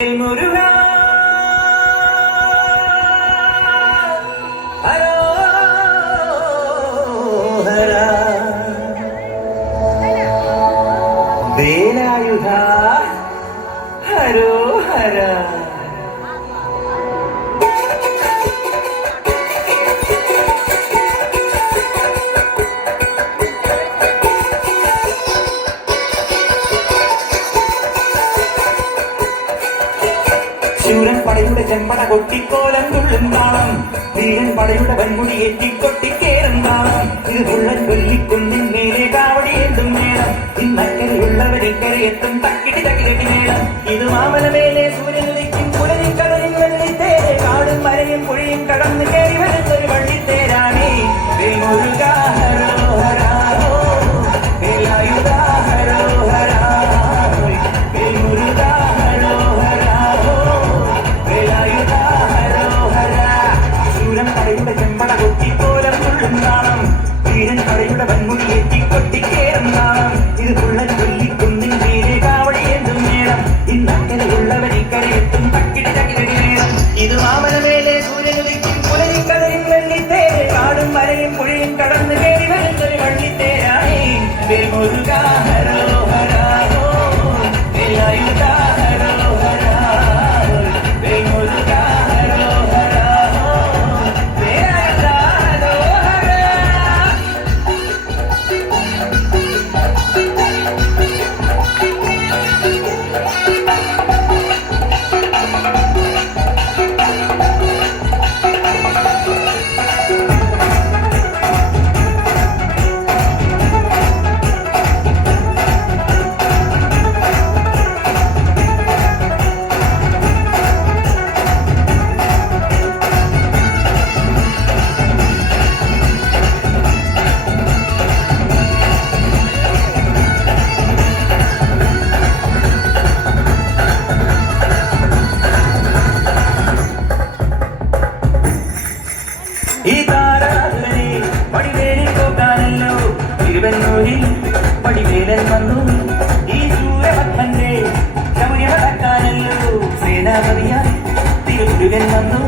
മുരുകാ ഹരോഹര വേലായുധ ഹരോഹര ശൂരൻ പടയുടെ ചെമ്പട കൊട്ടിക്കോലം തുള്ളും താളം വീരൻ പടയുടെ വൻമുടി ഏറ്റിക്കൊട്ടിക്കേറും താളം ഇത് മുള്ളൻ കൊല്ലിക്കുന്നിൻ മേലെ കാവടിയേന്തും മേളം ഇന്നക്കരയുള്ളവരിക്കരയെത്തും തക്കിടി തകിലടി മേളം ഇത് മാമലമേലെ സൂര്യനുദിക്കും പുലരി കടലിൽ വെള്ളിത്തേരെ കാടും മരയും പുഴയും കടന്ന് കയറി വരുന്നൊരു വള്ളിത്തേരാണേ മുരുകാ ഹരോഹര വേലായുധ ഹരോഹര മുരുകാ ചെമ്പട കൊട്ടിക്കോലം തുള്ളും നാളം വീരൻ പടയുടെ വൻമുടി ഏറ്റിക്കൊട്ടിക്കേറും നാളം ഇത് പുള്ളൻ കൊല്ലിക്കുന്നിൻ മേലെ കാവടിയേന്തും മേളം ഇന്നക്കരയുള്ളവരിക്കരയെത്തും തക്കിടി തകിലടി മേളം ഇത് മാമലമേലെ സൂര്യനുദിക്കും പുലരിക്കടലിൻ വെള്ളിത്തേരെ കാടും മരയും പുഴയും കടന്ന് കയറി വരുന്നൊരു വള്ളിത്തേരാണേ മുരുകാ ഹരോഹര വേലായുധ ഹരോഹര മുരുകാ ഈ താരാധനെ പടിവേലിൽ പോകാനല്ലോ തിരുവന്നൂരിൽ പടിവേലൻ വന്നു ഈ സൂര്യഭക്തന്റെ ശൗര്യമടക്കാനല്ലോ സേനാപതിയായി തിരുമുരുകൻ വന്നു